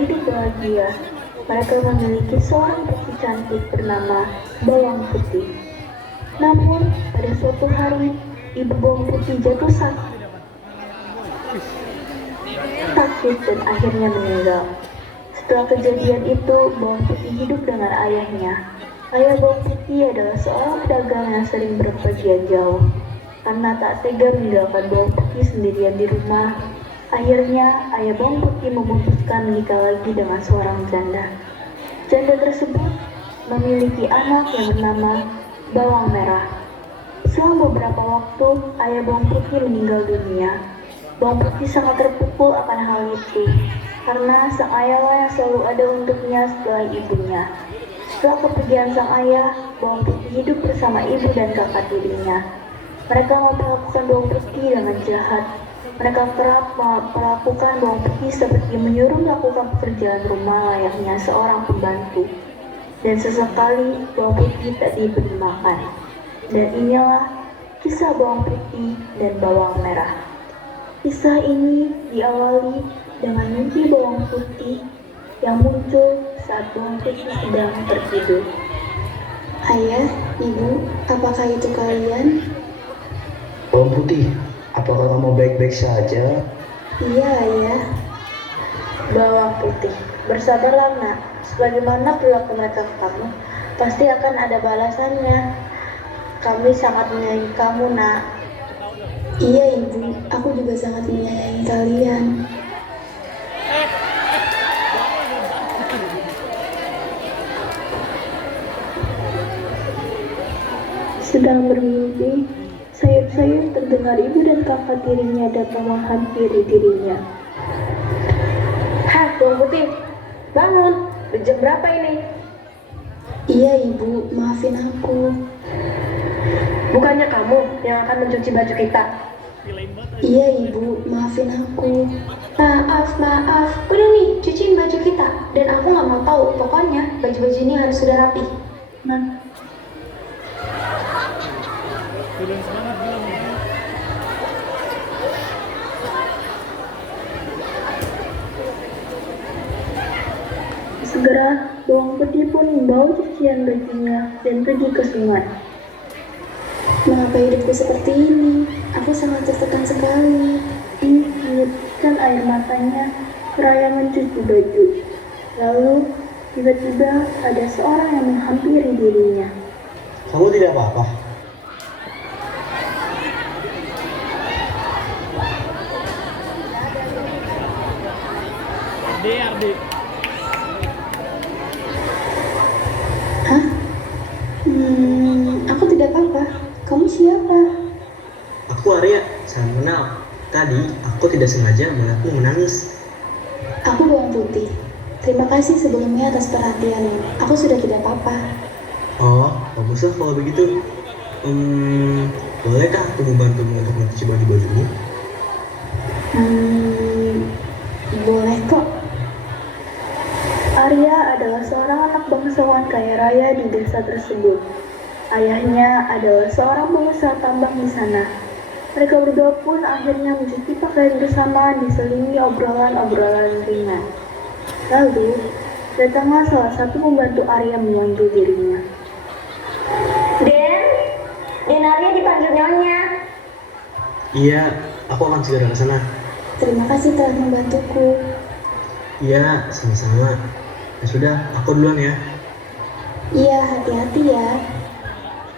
hidup bahagia. Mereka memiliki seorang putri cantik bernama Bawang Putih. Namun, pada suatu hari, ibu Bawang Putih jatuh sakit dan akhirnya meninggal. Setelah kejadian itu, Bawang Putih hidup dengan ayahnya. Ayah Bawang Putih adalah seorang pedagang yang sering berpergian jauh. Karena tak tega meninggalkan Bawang Putih sendirian di rumah, akhirnya ayah Bawang Putih memutuskan menikah lagi dengan seorang janda. Janda tersebut memiliki anak yang bernama Bawang Merah. Selang beberapa waktu, ayah Bawang Putih meninggal dunia. Bawang Putih sangat terpukul akan hal itu, karena sang ayahlah yang selalu ada untuknya setelah ibunya. Setelah kepergian sang ayah, Bawang Putih hidup bersama ibu dan kakak tirinya. Mereka memperlakukan Bawang Putih dengan jahat. Mereka kerap memperlakukan Bawang Putih seperti menyuruh melakukan pekerjaan rumah layaknya seorang pembantu. Dan sesekali Bawang Putih tak diberi makan. Dan inilah kisah Bawang Putih dan Bawang Merah. Kisah ini diawali dengan mimpi Bawang Putih yang muncul saat Bawang Putih sedang tertidur. Ayah, ibu, apakah itu kalian? Bawang Putih, apakah kamu baik-baik saja? Iya, ayah. Bawang Putih, bersabarlah nak, sebagaimana perilaku mereka ke kamu, pasti akan ada balasannya. Kami sangat menyayangi kamu nak. Iya, ibu, aku juga sangat menyayangi kalian. Sedang bermimpi, sayup-sayup terdengar ibu dan kakak tirinya datang menghampiri dirinya. Hah, Bawang Putih, bangun, jam berapa ini? Iya, ibu, maafin aku. Bukannya kamu yang akan mencuci baju kita? Iya, ibu, maafin aku. Maaf, udah nih, cuciin baju kita. Dan aku nggak mau tahu, pokoknya baju-baju ini harus sudah rapi. Nah, segera Bawang Putih pun membawa cucian bajunya dan pergi ke sungai. Mengapa hidupku seperti ini? Aku sangat tertekan sekali. Ia menitikkan air matanya seraya mencuci baju. Lalu, tiba-tiba ada seorang yang menghampiri dirinya. Kamu tidak apa-apa? Hah? Aku tidak apa-apa. Kamu siapa? Aku Arya, salam kenal. Tadi aku tidak sengaja melihatmu menangis. Aku Bawang Putih. Terima kasih sebelumnya atas perhatianmu. Aku sudah tidak apa-apa. Oh, baguslah kalau begitu. Bolehkah aku membantumu untuk mencuci baju-bajumu? Boleh kok. Arya adalah seorang anak bangsawan kaya raya di desa tersebut. Ayahnya adalah seorang pengusaha tambang di sana. Mereka berdua pun akhirnya mencuci pakaian bersama diselingi obrolan-obrolan ringan. Lalu, datanglah salah satu pembantu Arya memanggil dirinya. Den Arya dipanggil nyonya. Iya, aku akan segera ke sana. Terima kasih telah membantuku. Iya, sama-sama. Ya sudah, aku duluan ya. Iya, hati-hati ya.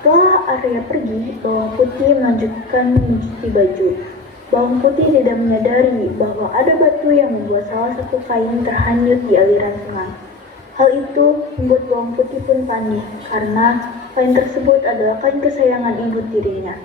Setelah Arya pergi, Bawang Putih melanjutkan mencuci baju. Bawang Putih tidak menyadari bahwa ada batu yang membuat salah satu kain terhanyut di aliran sungai. Hal itu membuat Bawang Putih pun panik karena kain tersebut adalah kain kesayangan ibu tirinya.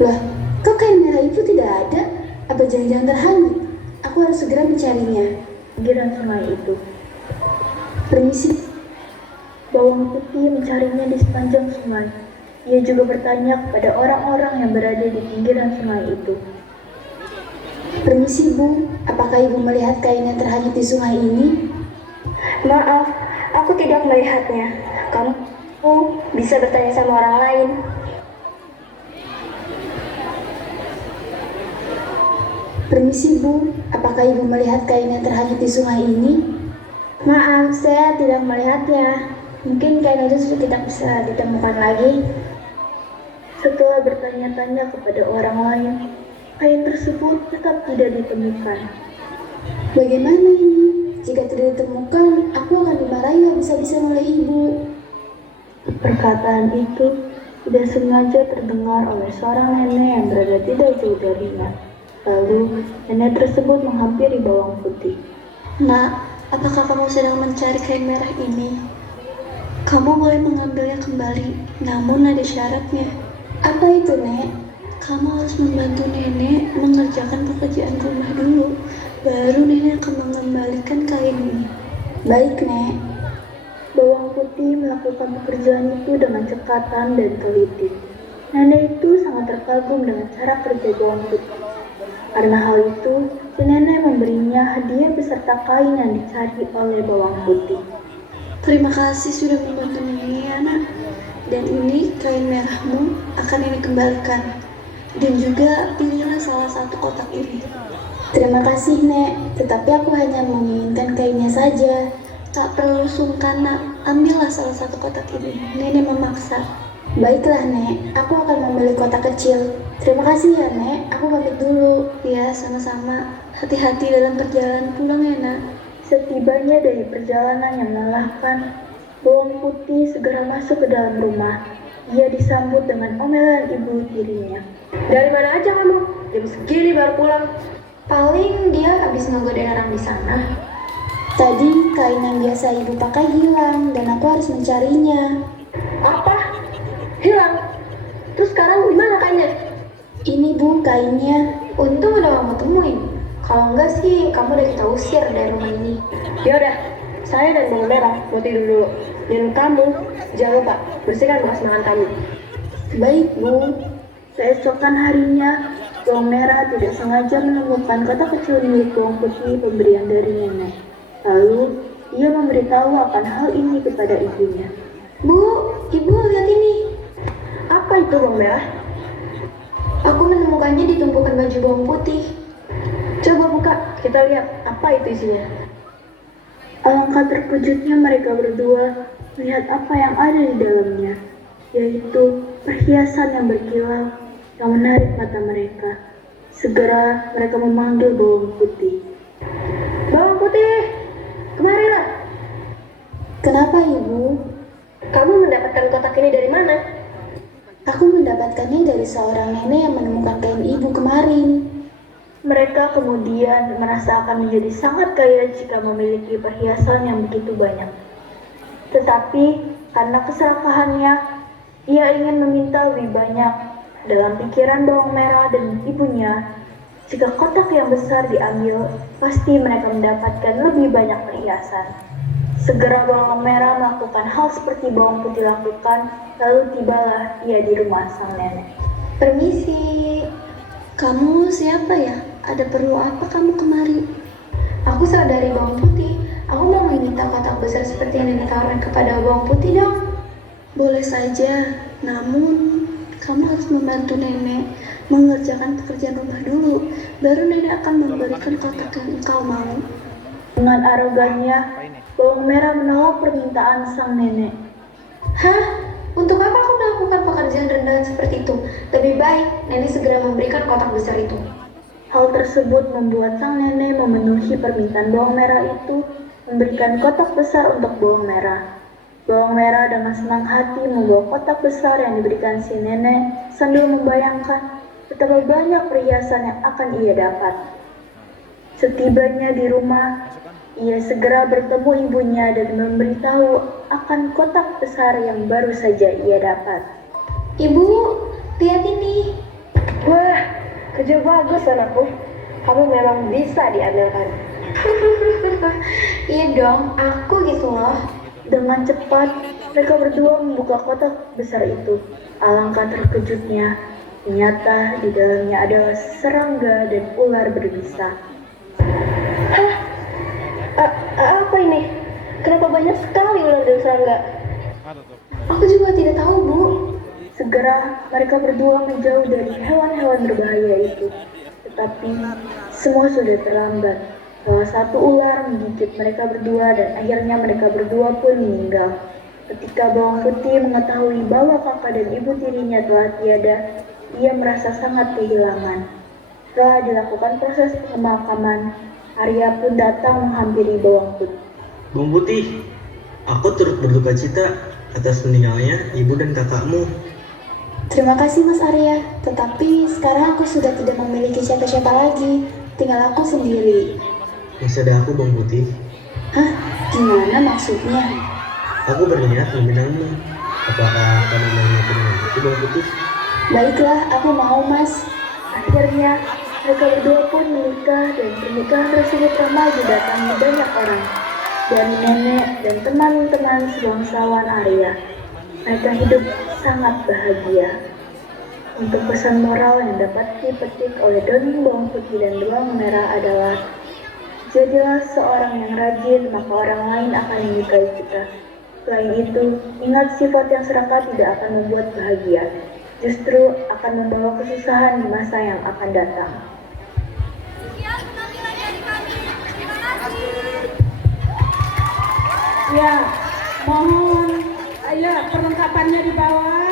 Lah, kok kain merah itu tidak ada? Apa jangan-jangan terhanyut? Aku harus segera mencarinya. Pinggiran sungai itu. Permisi. Bawang Putih mencarinya di sepanjang sungai. Ia juga bertanya kepada orang-orang yang berada di pinggiran sungai itu. Permisi, Bu. Apakah Ibu melihat kain yang terhanyut di sungai ini? Maaf, aku tidak melihatnya. Kamu bisa bertanya sama orang lain. Permisi Bu, apakah Ibu melihat kain yang terhanyut di sungai ini? Maaf, saya tidak melihatnya. Mungkin kain itu sudah tidak bisa ditemukan lagi. Setelah bertanya-tanya kepada orang lain, kain tersebut tetap tidak ditemukan. Bagaimana ini? Jika tidak ditemukan, aku akan dimarahi habis-habisan oleh Ibu. Perkataan itu tidak sengaja terdengar oleh seorang nenek yang berada tidak jauh darinya. Lalu, nenek tersebut menghampiri bawang putih. Nak, apakah kamu sedang mencari kain merah ini? Kamu boleh mengambilnya kembali, namun ada syaratnya. Apa itu, Nek? Kamu harus membantu nenek mengerjakan pekerjaan rumah dulu, baru nenek akan mengembalikan kain ini. Baik, Nek. Bawang putih melakukan pekerjaan itu dengan cekatan dan teliti. Nenek itu sangat terkagum dengan cara kerja bawang putih. Karena hal itu, si nenek memberinya hadiah beserta kain yang dicari oleh bawang putih. Terima kasih sudah membantu nenek, anak. Dan ini kain merahmu akan nenek kembalikan. Dan juga pilihlah salah satu kotak ini. Terima kasih, Nek. Tetapi aku hanya menginginkan kainnya saja. Tak perlu sungkan, Nak. Ambillah salah satu kotak ini. Nenek memaksa. Baiklah, Nek. Aku akan memilih kotak kecil. Terima kasih ya, Nek. Aku pamit dulu. Ya, sama-sama. Hati-hati dalam perjalanan pulang ya, Nak. Setibanya dari perjalanan yang melelahkan, bawang putih segera masuk ke dalam rumah. Ia disambut dengan omelan ibu tirinya. Dari mana aja kamu? Jam segini baru pulang. Paling dia habis ngegodain orang di sana. Tadi kain yang biasa ibu pakai hilang dan aku harus mencarinya. Apa? Hilang? Terus sekarang di mana kainnya? Ini Bu kainnya. Untung udah kamu temuin. Kalau enggak sih, kamu udah kita usir dari rumah ini. Ya udah, saya dan bawang merah mau tidur dulu. Dan kamu jangan lupa bersihkan bekas makan kami. Baik Bu. Keesokan harinya, bawang merah tidak sengaja menemukan kotak kecil milik bawang putih pemberian dari nenek. Lalu, ia memberitahu akan hal ini kepada ibunya. Bu, Ibu lihat ini. Apa itu bawang merah? Aku menemukannya di tumpukan baju bawang putih. Coba buka, kita lihat apa itu isinya. Alangkah terkejutnya mereka berdua melihat apa yang ada di dalamnya, yaitu perhiasan yang berkilau yang menarik mata mereka. Segera mereka memanggil bawang putih. Bawang putih, kemarilah. Kenapa Ibu? Kamu mendapatkan kotak ini dari mana? Aku mendapatkannya dari seorang nenek yang menemukan kain Ibu kemarin. Mereka kemudian merasa akan menjadi sangat kaya jika memiliki perhiasan yang begitu banyak. Tetapi karena keserakahannya, ia ingin meminta lebih banyak. Dalam pikiran bawang merah dan ibunya, jika kotak yang besar diambil, pasti mereka mendapatkan lebih banyak perhiasan. Segera bawang merah melakukan hal seperti bawang putih lakukan, lalu tibalah ia di rumah sang nenek. Permisi. Kamu siapa ya? Ada perlu apa kamu kemari? Aku saudari bawang putih. Aku mau meminta kotak besar seperti yang nenek tawarkan kepada bawang putih dong. Boleh saja, namun kamu harus membantu nenek mengerjakan pekerjaan rumah dulu. Baru nenek akan memberikan kotak yang engkau mau. Dengan arogannya, bawang merah menolak permintaan sang nenek. Hah? Untuk apa aku melakukan pekerjaan rendahan seperti itu? Lebih baik nenek segera memberikan kotak besar itu. Hal tersebut membuat sang nenek memenuhi permintaan bawang merah itu, memberikan kotak besar untuk bawang merah. Bawang merah dengan senang hati membawa kotak besar yang diberikan si nenek sambil membayangkan betapa banyak perhiasan yang akan ia dapat. Setibanya di rumah, ia segera bertemu ibunya dan memberitahu akan kotak besar yang baru saja ia dapat. Ibu, lihat ini. Wah, kerja bagus anakku. Kamu memang bisa diandalkan. Iya dong, aku gitu loh. Dengan cepat, mereka berdua membuka kotak besar itu. Alangkah terkejutnya, ternyata di dalamnya adalah serangga dan ular berbisa. Hah? Apa ini? Kenapa banyak sekali ular dan serangga? Aku juga tidak tahu, Bu. Segera mereka berdua menjauh dari hewan-hewan berbahaya itu. Tetapi Semua sudah terlambat. Salah satu ular menggigit mereka berdua dan akhirnya mereka berdua pun meninggal. Ketika Bawang Putih mengetahui bahwa kakak dan ibu tirinya telah tiada, ia merasa sangat kehilangan. Setelah dilakukan proses pemakaman, Arya pun datang menghampiri Bawang Putih. Bawang Putih, aku turut berduka cita atas meninggalnya ibu dan kakakmu. Terima kasih Mas Arya, tetapi sekarang aku sudah tidak memiliki siapa-siapa lagi, tinggal aku sendiri. Masih ada aku, Bawang Putih. Hah? Gimana maksudnya? Aku berniat meminangmu. Apakah kamu mau menyatu dengan aku, Bawang Putih? Baiklah, aku mau Mas. Akhirnya, mereka berdua pun menikah dan pernikahan tersebut ramai didatangi banyak orang, dari nenek dan teman-teman sebangsawan Arya. Mereka hidup sangat bahagia. Untuk pesan moral yang dapat dipetik oleh dongeng Bawang Putih dan Bawang Merah adalah, jadilah seorang yang rajin, maka orang lain akan menyukai kita. Selain itu, ingat sifat yang serakah tidak akan membuat bahagia, justru akan membawa kesusahan di masa yang akan datang. Ya, mohon ya perlengkapannya dibawa,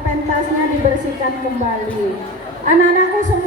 pentasnya dibersihkan kembali. Anak-anakku semua.